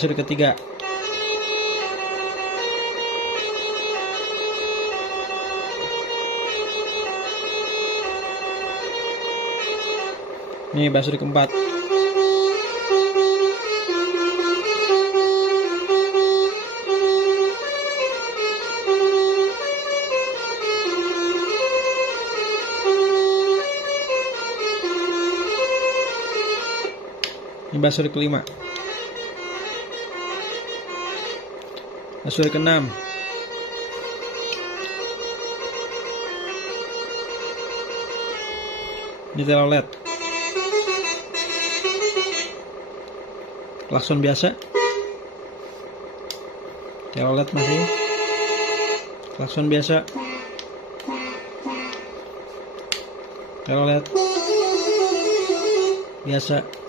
Basur ketiga. Ini basur keempat. Ini basur kelima. Basur keenam. Ini telolet. Klakson biasa. Telolet masih. Klakson biasa. Telolet biasa.